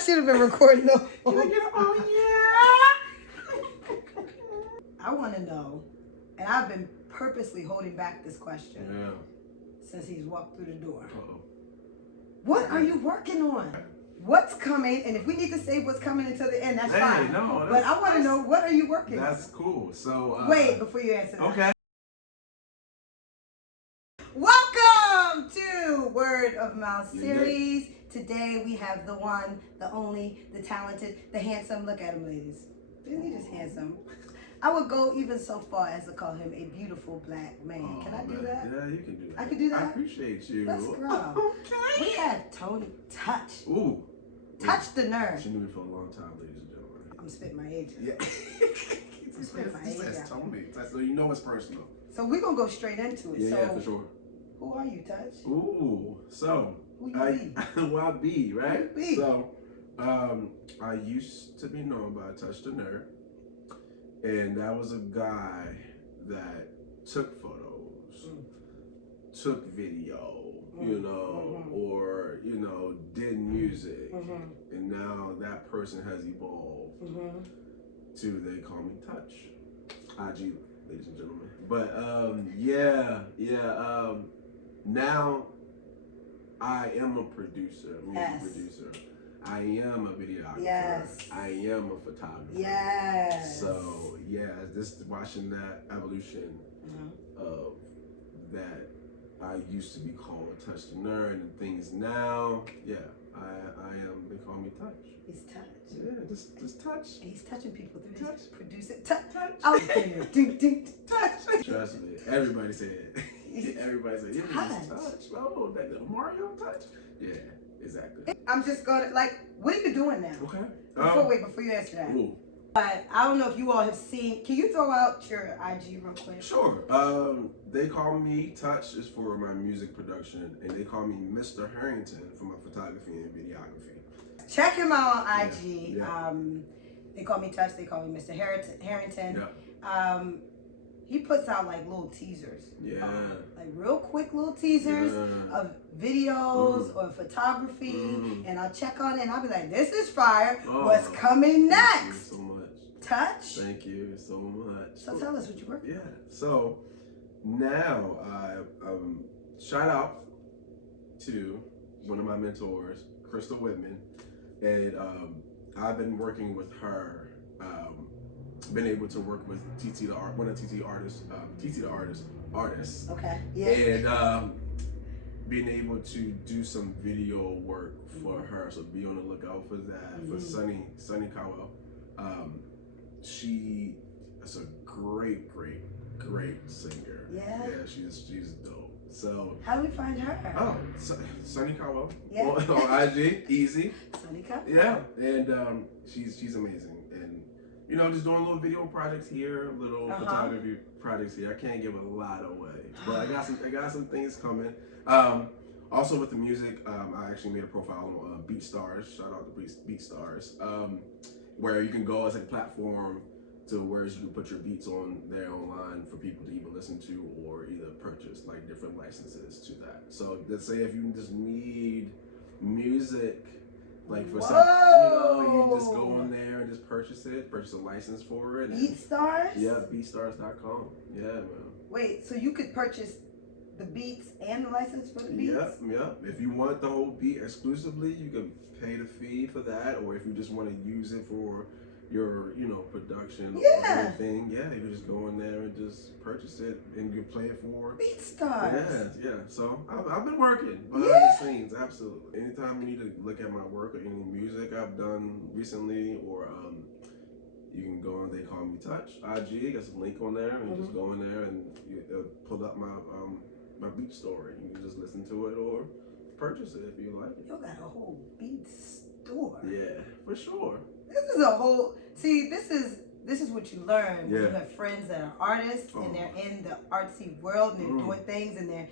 should have been recording though. Oh yeah. I want to know, and I've been purposely holding back this question since he's walked through the door. What are you working on? What's coming? And if we need to save what's coming until the end, that's fine. No, but I want to know, what are you working on? That's cool. So wait, before you answer that. Okay. Welcome to Word of Mouth series. Today we have the one, the only, the talented, the handsome. Look at him, ladies. Isn't he just handsome? I would go even so far as to call him a beautiful black man. Can I do that? Yeah, you can do that. I can do that? I appreciate you. Let's go. Okay. We have Tony Touch. Ooh. Touch the nerve. She knew me for a long time, ladies and gentlemen. I'm spitting my age out. Yeah. I'm spitting my age out. Tony. So you know it's personal. So we're going to go straight into it. Yeah, for sure. Who are you, Touch? Ooh. So. Who you be? Who I be, right? Who you be? So, I used to be known by Touch the Nerd. And that was a guy that took photos, took video, or, did music. And now that person has evolved to, they call me Touch. IG, ladies and gentlemen. But, now I am a producer, music producer. I am a videographer. Yes. I am a photographer. Yes. So just watching that evolution of that I used to be called Touch the Nerd and things now. Yeah, I am. They call me Touch. He's Touch. Yeah, just touch. He's touching people through Touch. his producer. Touch. Out there. Ding, ding, touch. Trust me. Everybody said it. Everybody said it. Touch. Touch. Oh, that Mario Touch. Yeah. Exactly. I'm just going to, what are you doing now? Okay. Before you answer that. Ooh. But I don't know if you all have seen, can you throw out your IG real quick? Sure. They call me Touch is for my music production, and they call me Mr. Harrington for my photography and videography. Check him out on IG. Yeah. They call me Touch, they call me Mr. Harrington. Yeah. He puts out little teasers. Yeah. Real quick little teasers of videos or photography. And I'll check on it and I'll be like, this is fire. What's coming next? Thank you so much. Touch. Thank you so much. So tell us what you work. Yeah. So now shout out to one of my mentors, Crystal Whitman. And I've been working with her. Been able to work with TT the Art, one of TT the artists. Okay. Yeah. And being able to do some video work for her, so be on the lookout for that. For Sunny Cowell, she is a great singer. Yeah. Yeah, she's dope. So how do we find her? Oh, Sunny Cowell. Yeah. On IG, easy. Sunny Cowell. Yeah, and she's amazing. Just doing little video projects here, little photography projects here. I can't give a lot away, but I got some things coming. Also with the music, I actually made a profile on BeatStars. Shout out to BeatStars, where you can go as a platform to where you can put your beats on there online for people to either listen to or either purchase different licenses to that. So let's say if you just need music. For some, you just go on there and just purchase a license for it. BeatStars? Yeah, BeatStars.com. Yeah, man. Wait, so you could purchase the beats and the license for the beats? Yep. If you want the whole beat exclusively, you can pay the fee for that. Or if you just want to use it for your, production or anything, you can just go in there and just purchase it and you play it for BeatStars. Yeah. So I've been working behind the scenes, absolutely. Anytime you need to look at my work or any music I've done recently, or you can go on. They call me Touch IG. Got some link on there, and just go in there and pull up my beat story. You can just listen to it or purchase it if you like it. You got a whole beat store. Yeah, for sure. This is a whole. See, this is what you learn when you have friends that are artists and they're in the artsy world and they're doing things and they're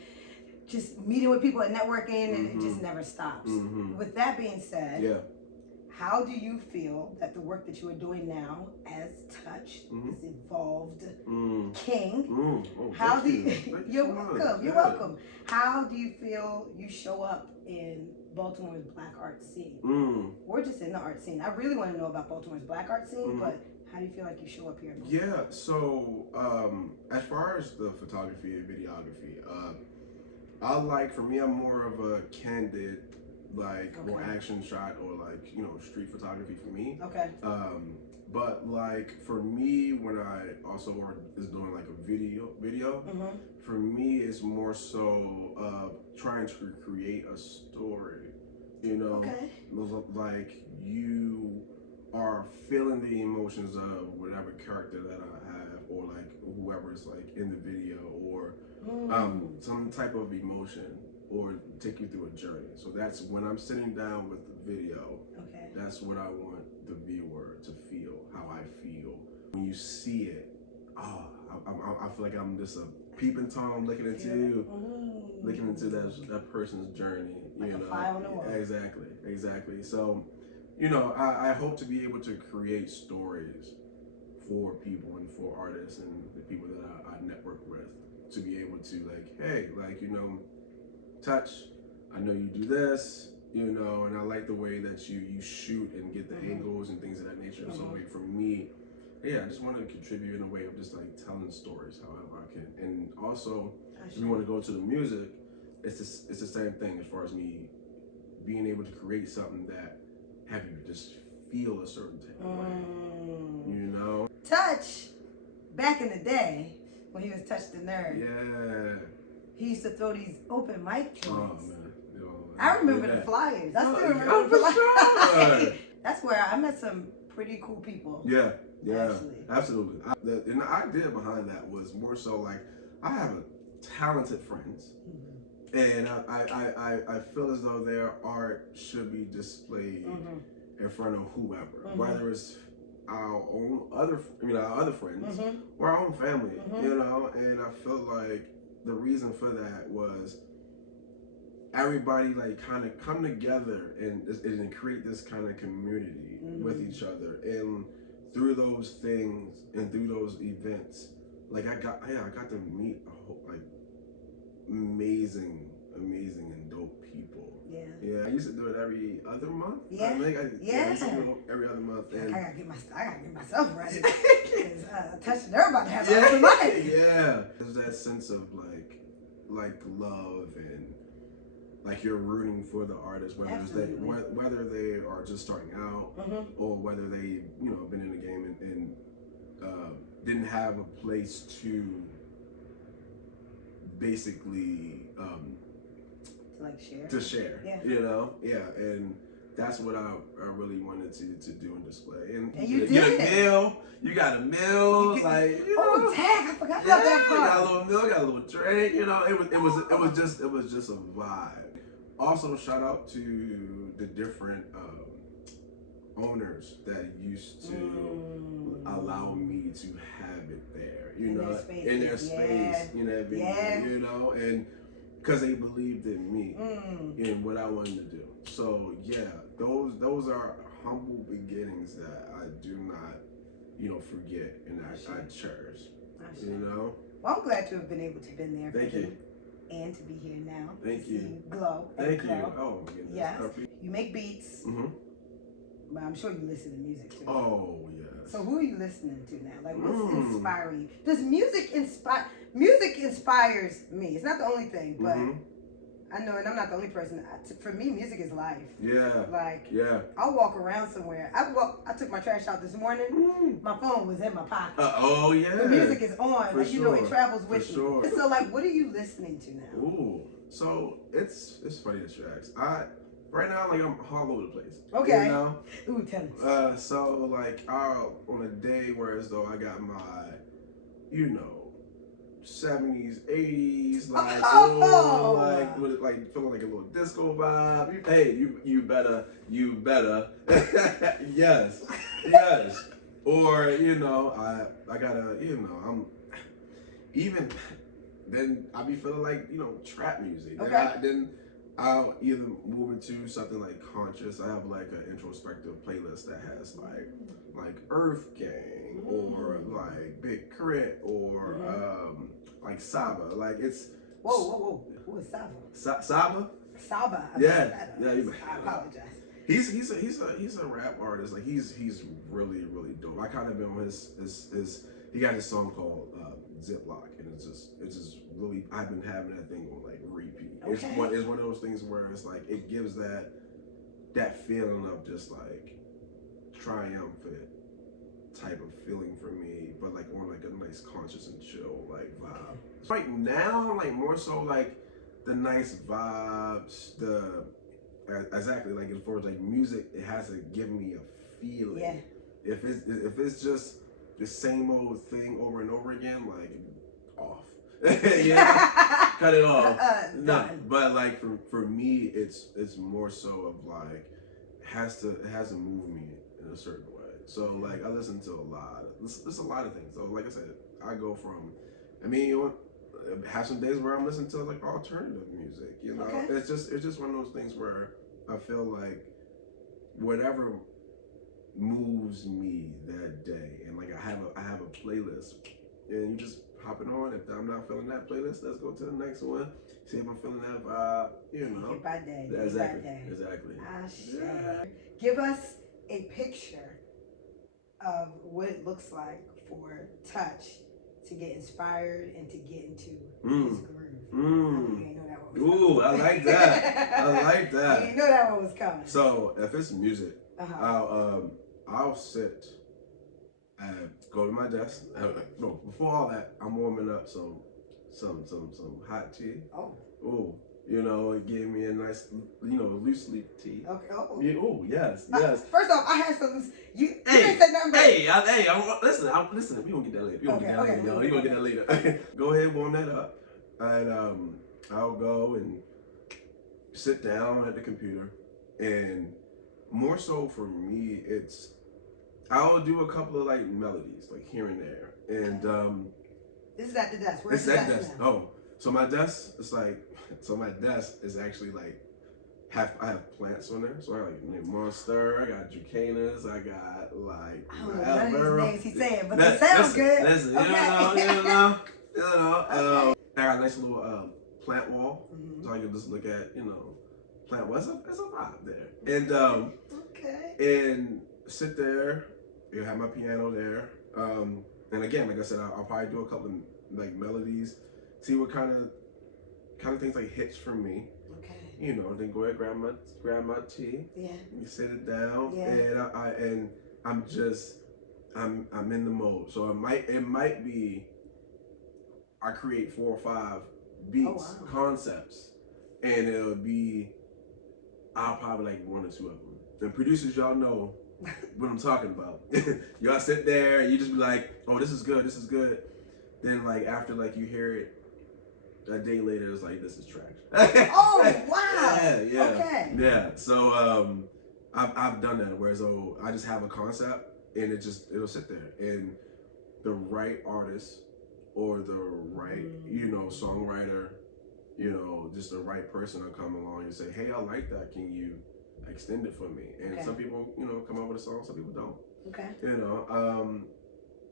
just meeting with people and networking and it just never stops. With that being said, how do you feel that the work that you are doing now as Touch is evolved king? How do you? You're welcome. You're welcome. How do you feel you show up in Baltimore's black art scene? Where or just in the art scene? I really want to know about Baltimore's black art scene, but how do you feel like you show up here in Baltimore? Yeah, so as far as the photography and videography, for me, I'm more of a candid, more action shot or street photography for me. Okay. But like for me, when I also is doing like a video, for me it's more so trying to create a story. Like you are feeling the emotions of whatever character that I have, or like whoever's like in the video, or some type of emotion, or take you through a journey. So that's when I'm sitting down with the video. Okay. That's what I want the viewer to feel, how I feel when you see it. I feel like I'm just a peeping Tom looking into that person's journey. Like a fly on the wall. Exactly. So, I hope to be able to create stories for people and for artists and the people that I network with, to be able to touch, I know you do this, and I like the way that you shoot and get the angles and things of that nature. So like for me, I just want to contribute in a way of just like telling stories however I can. And also, if you want to go to the music, it's the same thing as far as me being able to create something that have you just feel a certain type of way. Touch, back in the day when he was Touch the Nerd. Yeah. He used to throw these open mic joints. Oh man. I remember the flyers. I still remember the flyers. Sure. That's where I met some pretty cool people. Yeah, absolutely. And the idea behind that was more so like, I have talented friends, and I feel as though their art should be displayed in front of whoever, whether it's our other friends or our own family, and I felt like the reason for that was everybody like kind of come together and create this kind of community with each other, and through those things and through those events, like I got to meet amazing and dope people. Yeah. I used to do it every other month. Yeah. I used to do it every other month. And I gotta get myself ready. Because Touch the Nerd about to have an open mic. Yeah. There's that sense of like love, and like you're rooting for the artist, whether they are just starting out, or whether they been in the game and didn't have a place to basically to share. And that's what I really wanted to do and display. And you did. You got a meal, dang, I forgot about that part. You got a little meal, got a little drink. It was just a vibe. Also, shout out to the different owners that used to allow me to have it there, in their space, and because they believed in me, in what I wanted to do. So yeah, those are humble beginnings that I do not, forget, and I cherish. Well, I'm glad to have been able to been there. Thank you. And to be here now. Thank you. See you glow. Thank you. Oh my goodness. Yes. You make beats. But I'm sure you listen to music too. Oh yes. So who are you listening to now? Like, what's inspiring you? Does music inspire? Music inspires me. It's not the only thing, but I know, and I'm not the only person. For me, music is life. Yeah. I'll walk around somewhere. I took my trash out this morning. My phone was in my pocket. Oh yeah. The music is on. For sure. It travels with me. Sure. So like, what are you listening to now? Ooh. So it's funny that you ask. Right now, like, I'm all over the place. Okay. Ooh, tell us. So like, on a day where as though I got my, 70s, 80s, like feeling like a little disco vibe. Hey, you better. yes. Or I gotta, I'm even then I be feeling like trap music. Okay. Then I'll either move into something like conscious. I have like an introspective playlist that has like Earth Gang or like Big Crit or like Saba. Like it's whoa. Who is Saba? Saba? Saba. Yeah. I apologize. He's a rap artist. Like he's really dope. I kind of been on his he got his song called Ziploc, and it's just really, I've been having that thing on like repeat. Okay. It's one of those things where it's like it gives that feeling of just like triumphant type of feeling for me, but like on like a nice conscious and chill like vibe. Right now, like more so like the nice vibes, exactly like as far as like music, it has to give me a feeling. Yeah. If it's just the same old thing over and over again, like off. Yeah, cut it off. No, but like for me, it's more so of like it has to move me in a certain way. So like I listen to there's a lot of things. So like I said, I go from, I mean, you have some days where I'm listening to like alternative music. You know, okay. It's just one of those things where I feel like whatever moves me that day, and like I have a playlist, and you just hop it on. If I'm not feeling that playlist, let's go to the next one. See if I'm feeling that vibe. You know, day by day. Exactly. Day by day. Exactly. Yeah. Give us a picture of what it looks like for Touch to get inspired and to get into his groove. You ain't know that one was coming. I like that. I like that. You didn't know that one was coming. So if it's music, I'll sit and go to my desk. No, before all that, I'm warming up some hot tea. Oh, you know, it gave me a nice, loose leaf tea. Okay. Oh. Yeah, yes. First off, I had some. You didn't say nothing. Listen. We gonna get that later. You gonna get that later. Go ahead, warm that up, and I'll go and sit down at the computer, and more so for me, I'll do a couple of like melodies, like here and there, and this is at the desk. Where's the desk now? Oh, so my desk is like. So my desk is actually like I have plants on there. So I like Monster, I got Jucanas, I got like I don't know none of these names he's saying, but they sound good. Listen, okay. you know. I got a nice little plant wall, so I can just look at plant wall. It's a vibe there, and and sit there. You have my piano there, and again, like I said, I'll probably do a couple of like melodies, see what kind of things like hits for me. Okay. Then go ahead, grab my tea. Yeah. You sit it down. Yeah. And I'm in the mode. So it might be I create 4 or 5 beats, concepts, and it'll be I'll probably like 1 or 2 of them. And producers, y'all know what I'm talking about. Y'all sit there and you just be like, oh, this is good. Then like after like you hear it a day later, it's like, this is trash. Oh, wow. Yeah. Okay. Yeah. So I've done that, whereas I just have a concept and it'll sit there, and the right artist or the right songwriter, just the right person will come along and say, hey, I like that, can you extend it for me? And some people come up with a song, some people don't. Okay.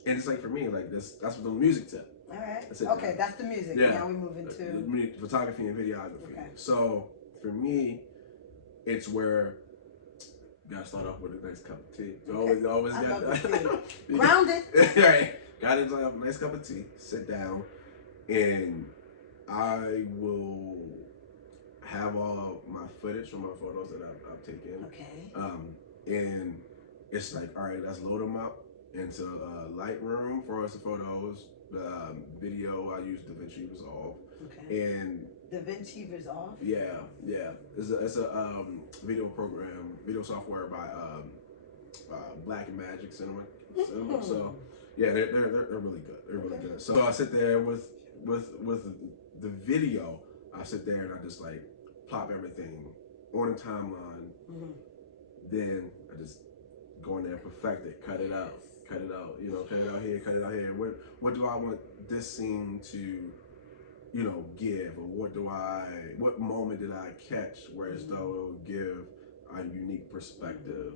And it's like for me, like that's what the music tip. All right. Okay, that's the music. Yeah. Now we move into photography and videography. Okay. So for me, it's where you gotta start off with a nice cup of tea. You always got that. Grounded. Right. Gotta have a nice cup of tea. Sit down, and I will have all my footage from my photos that I've taken. Okay. And it's like, all right, let's load them up into Lightroom for us, the photos. The video, I use DaVinci Resolve. Okay. And DaVinci Resolve? Yeah. It's a video software by Black Magic Cinema. So yeah, they're really good. They're really good. So I sit there with the video. I sit there and I just like plop everything on a timeline. Then I just go in there, perfect it, cut it out, cut it out here, cut it out here. What do I want this scene to, give, or what moment did I catch where as though it will give a unique perspective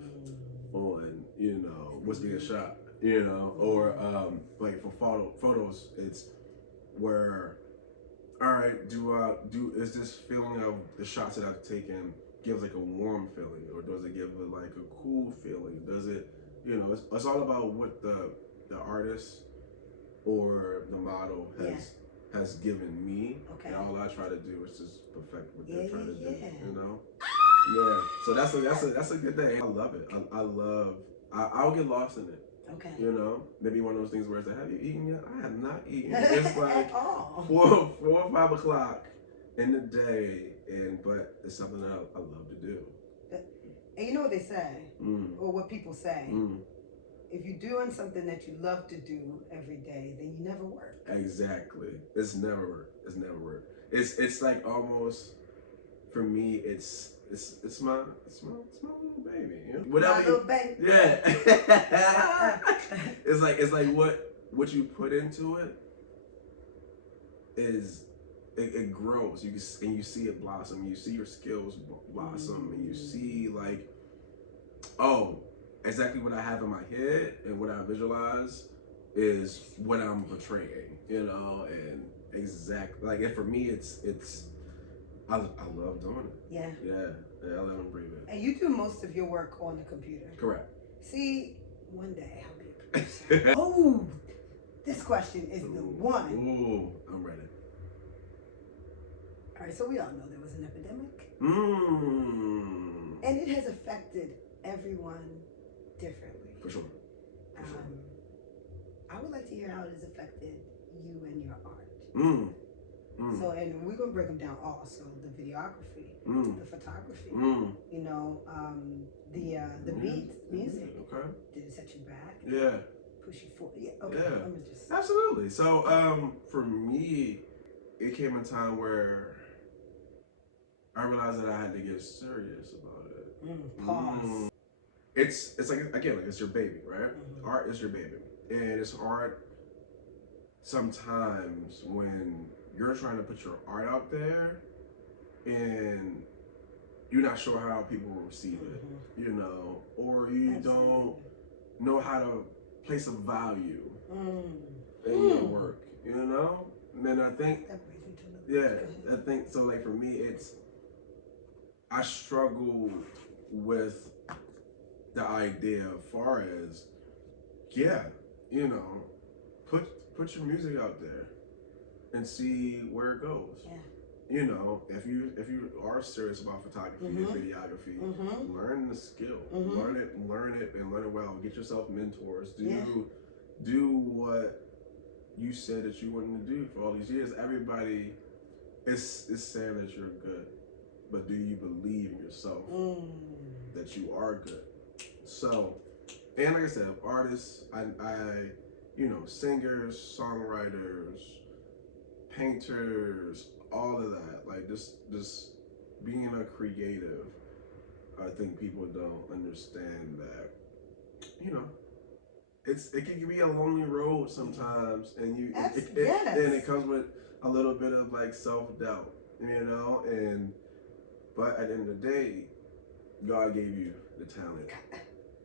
on, what's being shot, or like for photos, it's where, all right, is this feeling of the shots that I've taken gives like a warm feeling, or does it give it like a cool feeling? Does it, you know, it's all about what the artist or the model has given me, and all I try to do is just perfect what they're trying to do, you know. Yeah, so that's a good day. I love it. I'll get lost in it. Okay. You know, maybe one of those things where it's like, have you eaten yet? I have not eaten. It's like 4 or 5 o'clock in the day, but it's something that I love to do. And you know what they say, or what people say. If you're doing something that you love to do every day, then you never work. Exactly. It's never work. It's never work. It's like almost, for me, it's my little baby. You know? Whatever. My little baby. Yeah. it's like what you put into it is it grows. You see it blossom. You see your skills blossom, and you see like, oh, exactly what I have in my head and what I visualize is what I'm portraying, you know, and exactly like, and for me, it's I love doing it. Yeah, I love and breathe it. And you do most of your work on the computer. Correct. See, one day I'll be a producer. Oh, this question is the one. Ooh, I'm ready. All right, so we all know there was an epidemic. And it has affected everyone differently. For sure. I would like to hear how it has affected you and your art. So, and we're gonna break them down also: the videography, the photography, you know, the beats, music. Okay. Did it set you back? Yeah. Push you forward? Yeah. Okay. Yeah. Let me just... Absolutely. So, for me, it came a time where I realized that I had to get serious about it. Pause. It's like, again, like, it's your baby, right? Art is your baby, and it's hard sometimes when you're trying to put your art out there and you're not sure how people will receive it, you know, or you don't know how to place a value in your work, you know? And then I think, I think, so like for me, I struggle with the idea as far as, you know, put your music out there and see where it goes. You know, if you are serious about photography and videography, learn the skill, learn it, and learn it well. Get yourself mentors. Do what you said that you wanted to do for all these years. Everybody is saying that you're good, but do you believe in yourself that you are good? So, and like I said, artists, I you know, singers, songwriters, painters, all of that, like just being a creative, I think people don't understand that, you know, it can be a lonely road sometimes, and and it comes with a little bit of like self-doubt, you know, but at the end of the day, God gave you the talent.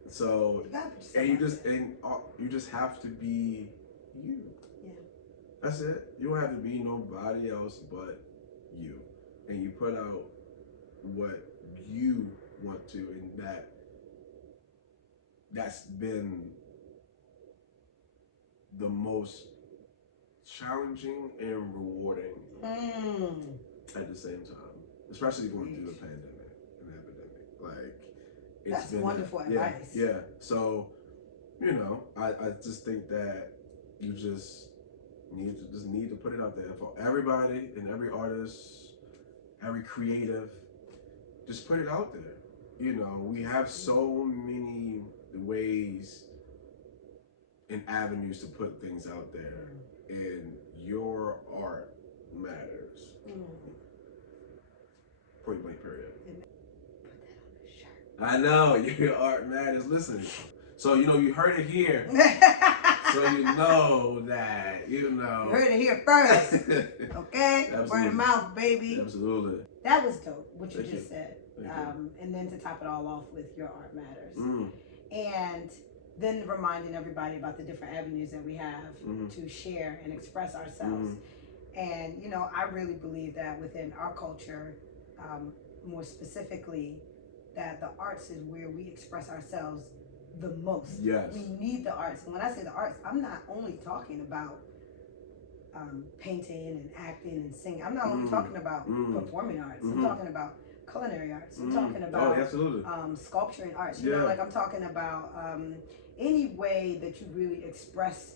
So, and you just have to be you. That's it. You don't have to be nobody else but you. And you put out what you want to, and that's been the most challenging and rewarding at the same time. Especially going through the pandemic and the epidemic. Like, that's wonderful advice. Yeah. So, you know, I just think that you just need to put it out there for everybody and every artist, every creative. Just put it out there. You know, we have so many ways and avenues to put things out there, and your art matters. Point blank, period. I know, your art matters. Listen, so you know, you heard it here. So you know that, you know. You heard it here first. Okay? Absolutely. Word of mouth, baby. Absolutely. That was dope, what you just said. And then to top it all off with your art matters. And then reminding everybody about the different avenues that we have to share and express ourselves. And, you know, I really believe that within our culture, more specifically that the arts is where we express ourselves the most. Yes. We need the arts. And when I say the arts, I'm not only talking about painting and acting and singing. I'm not only talking about performing arts. I'm talking about culinary arts. I'm talking about sculpture and arts. You know, like I'm talking about any way that you really express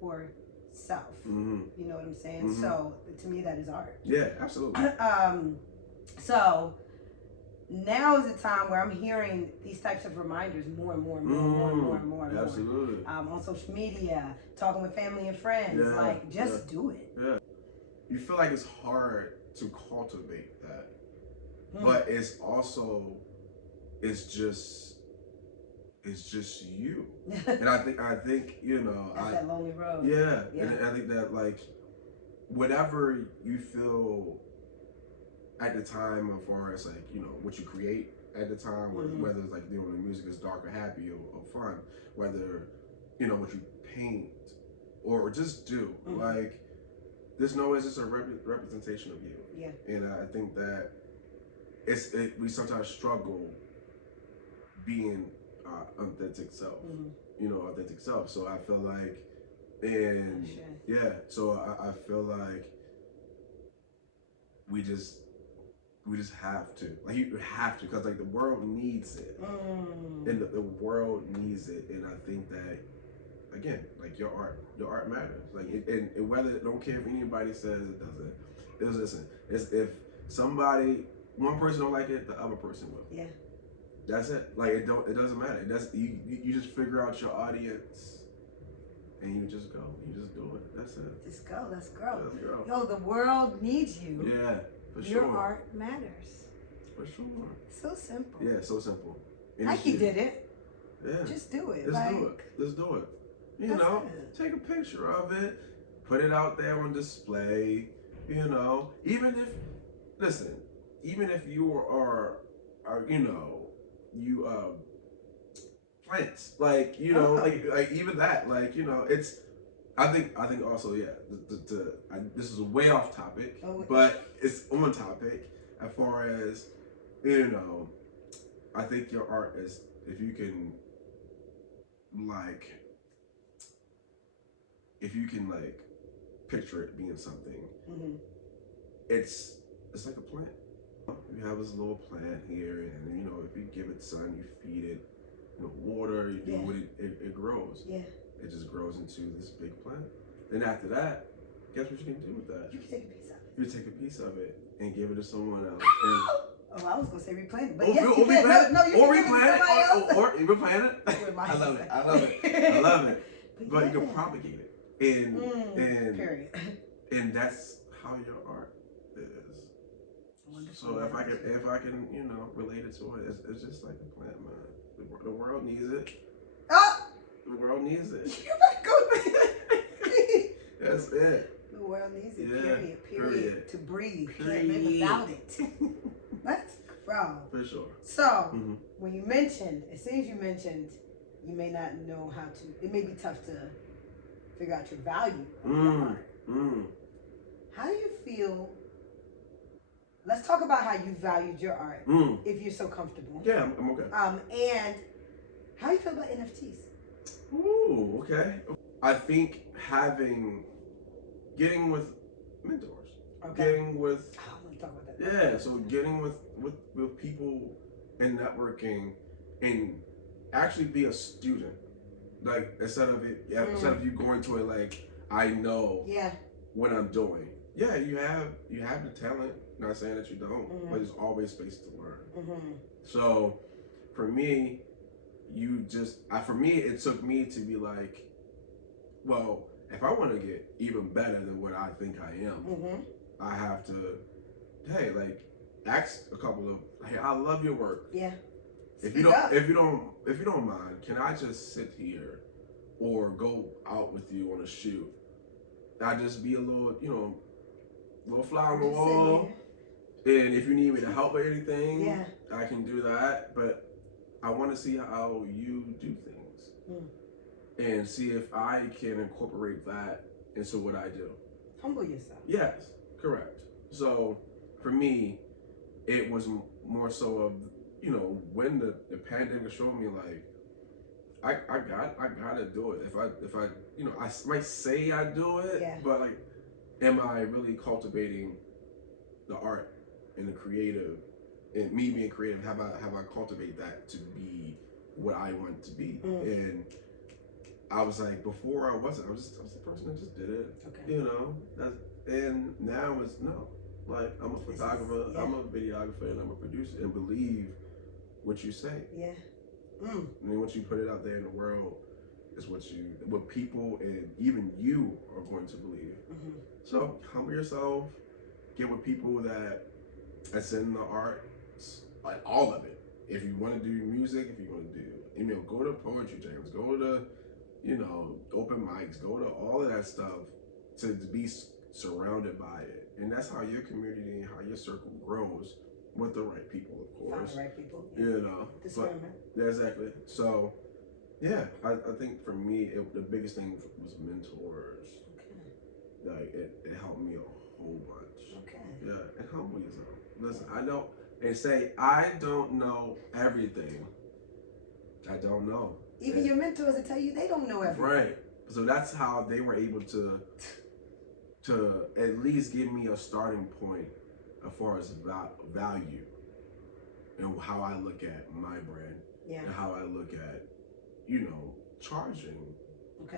yourself. You know what I'm saying? So to me, that is art. Yeah, absolutely. So now is the time where I'm hearing these types of reminders more and more and more and more and more and more. Absolutely. On social media, talking with family and friends, like just do it. Yeah. You feel like it's hard to cultivate that, but it's also, it's just you. And I think you know, that's that lonely road. Yeah. And I think that like whatever you feel at the time, as far as like, you know, what you create at the time, whether it's like, you know, the music is dark or happy or fun, whether, you know, what you paint or just do, like, there's no way it's just a representation of you. Yeah. And I think that we sometimes struggle being authentic self, you know, authentic self. So I feel like, and so I feel like we just have to, like, you have to, because like the world needs it, and the world needs it. And I think that, again, like your art matters, like and whether, don't care if anybody says it doesn't. Listen, it's if one person don't like it, the other person will. Yeah. That's it. Like it doesn't matter. That's you just figure out your audience, and you just go. You just do it. That's it. Just go. Let's go. Let's go. Yo, the world needs you. Yeah, for Your sure. art matters. For sure. So simple. Yeah, so simple. Nike did it. Yeah. Just do it. Let's do it. Let's do it. You know, take a picture of it, put it out there on display. You know, even if you are you know, you plants, like, you know, like even that, like, you know, it's, I think also, this is way off topic, but it's on topic as far as, you know, I think your art is, if you can picture it being something, it's like a plant. You have this little plant here, and you know, if you give it sun, you feed it, you know, water, you do what it grows. Yeah. It just grows into this big plant. Then after that, guess what you can do with that? You can take a piece of it. You take a piece of it and give it to someone else. Oh, I was gonna say replant it, but yes, you can. No, you can replant it. Or you replant it. I love it. I love it. But you can propagate it, and period. And that's how your art is. So if I can, you know, relate it to it, it's just like a plant, man. The world needs it. The world needs it. You better go. That's it. The world needs it. Period. To breathe. Can't live without it. Let's go. For sure. So when you mentioned, as soon as you mentioned, you may not know how to. It may be tough to figure out your value of your art. How do you feel? Let's talk about how you valued your art, if you're so comfortable. Yeah, I'm okay. And how do you feel about NFTs? Ooh, okay. I think getting with mentors, getting with, I want to talk about that. Yeah, so getting with people and networking, and actually be a student. Like instead of you going to it like, I know what I'm doing. Yeah, you have the talent. Not saying that you don't, but there's always space to learn. So for me, it took me to be like, well, if I want to get even better than what I think I am, I have to, ask a couple of, hey, I love your work. Yeah. If you don't mind, can I just sit here or go out with you on a shoot? I just be a little, you know, little fly on the wall. And if you need me to help with anything, I can do that. But I want to see how you do things and see if I can incorporate that into what I do. Humble yourself. Yes, correct. So for me, it was more so of, you know, when the pandemic showed me like, I gotta do it. If I, you know, I might say I do it, but like, am I really cultivating the art and the creative, and me being creative? Have I cultivate that to be what I want to be? And I was like, before I was the person that just did it. Okay. You know, and now it's no. Like, I'm a photographer, I'm a videographer, and I'm a producer, and believe what you say. Yeah. And then once you put it out there in the world, it's what people and even you are going to believe. So humble yourself, get with people that's in the art, like all of it. If you want to do music, if you want to do, you know, go to poetry jams, go to, you know, open mics, go to all of that stuff to be surrounded by it. And that's how your community and how your circle grows, with the right people, of course. Find the right people. You know. Yeah, exactly. So, yeah, I think for me, the biggest thing was mentors. Okay. Like, it helped me a whole bunch. Okay. Yeah, and humble yourself. Listen, and say, I don't know everything. I don't know. Even your mentors will tell you they don't know everything. Right. So that's how they were able to at least give me a starting point as far as value and how I look at my brand and how I look at, you know, charging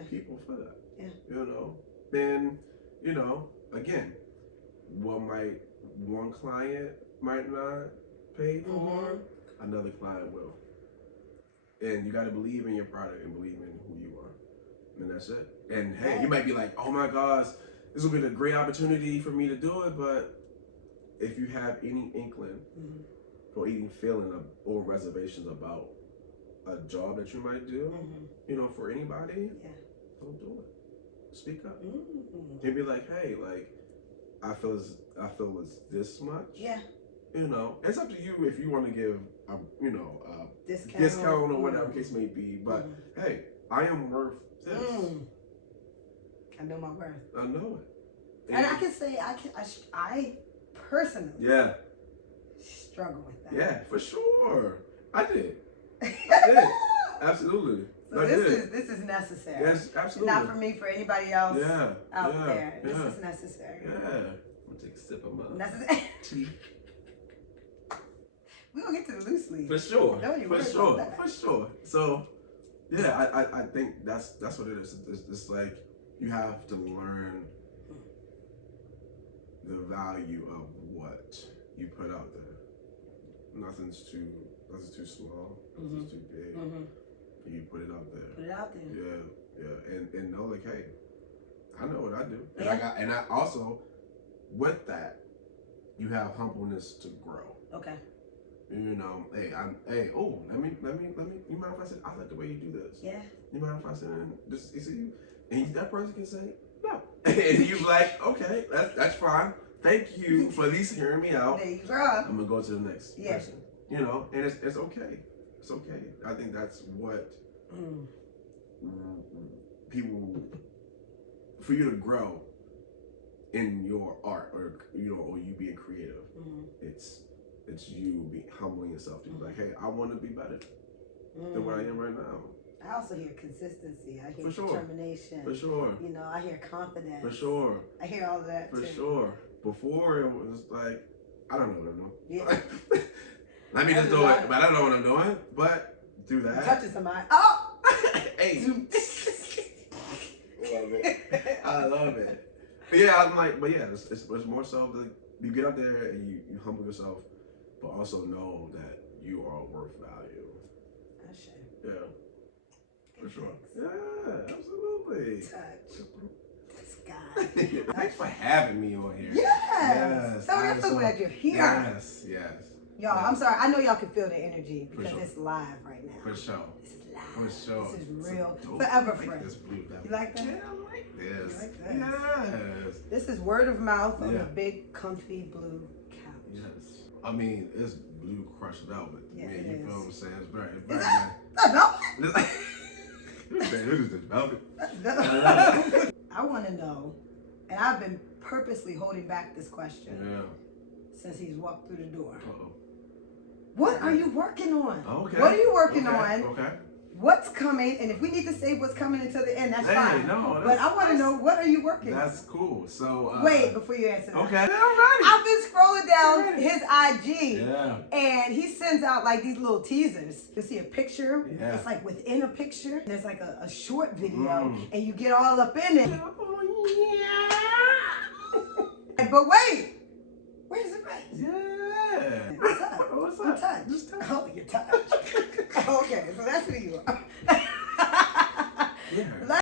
people for that. Yeah. You know, and, you know, again, what one client might not pay for, another client will. And you got to believe in your product and believe in who you are. And that's it. And hey, you might be like, oh my gosh, this will be a great opportunity for me to do it. But if you have any inkling or any feeling or reservations about a job that you might do, you know, for anybody, don't do it. Speak up. And be like, hey, like, I feel it's this much. Yeah. You know, it's up to you if you want to give you know, discount or whatever case may be. But hey, I am worth this. I know my worth. I know it. And I can say I personally struggle with that. Yeah, for sure. I did. Absolutely. So this is necessary. Yes, absolutely. Not for me, for anybody else out there. This is necessary. Yeah. I'm gonna take a sip of my tea. We're gonna get to the loose leaf. For sure. For sure. So yeah, I think that's what it is. It's like you have to learn the value of what you put out there. Nothing's too small, nothing's too big. You put it out there. Put it out there. Yeah. And know, like, hey, I know what I do. And I also, with that, you have humbleness to grow. Okay. You know, hey, let me, you mind if I said, I like the way you do this? Yeah. You mind if I said, this, you see, and that person can say, no. And you like, okay, that's fine. Thank you for at least hearing me out. There you go. I'm going to go to the next person. You know, and it's okay. It's okay. I think that's what people, for you to grow in your art or, you know, or you being creative, it's you humbling yourself to be like, hey, I want to be better than what I am right now. I also hear consistency. I hear determination. For sure. You know, I hear confidence. For sure. I hear all of that too. For sure. Before it was like, I don't know what I'm doing. Yeah. Let me just do it. But I don't know what I'm doing. But do that. Touching somebody. Oh! Hey. Love it. I love it. But yeah, I'm like, but yeah, it's more so that you get out there and you humble yourself, but also know that you are worth value. Yeah. For sure. Yeah, absolutely. Touch. This guy. Thanks for having me on here. Yes. So we're so glad you're here. Yes. Y'all, I'm sorry. I know y'all can feel the energy because it's live right now. For sure. This is live. For sure. This is real. Forever friend. You like that? Yeah, I like this. You like that? Yes. This is word of mouth on a big, comfy blue couch. Yes. I mean, it's blue crushed velvet. Yeah, man, you feel what I'm saying? It's very nice. I want to know, and I've been purposely holding back this question since he's walked through the door. What are you working on? Okay. What are you working on? Okay. What's coming? And if we need to save what's coming until the end, that's fine. No, but I want to know, what are you working on? That's cool. So wait, before you answer that. Okay. All right. I've been scrolling down his IG, Yeah. and he sends out like these little teasers. You see a picture. Yeah. It's like within a picture. There's like a short video, and you get all up in it. Oh yeah. But wait, where's the race? Yeah. What's up? What's I'm up? touched. Just touch. Oh, you're touched. Okay, so that's who you are. Yeah.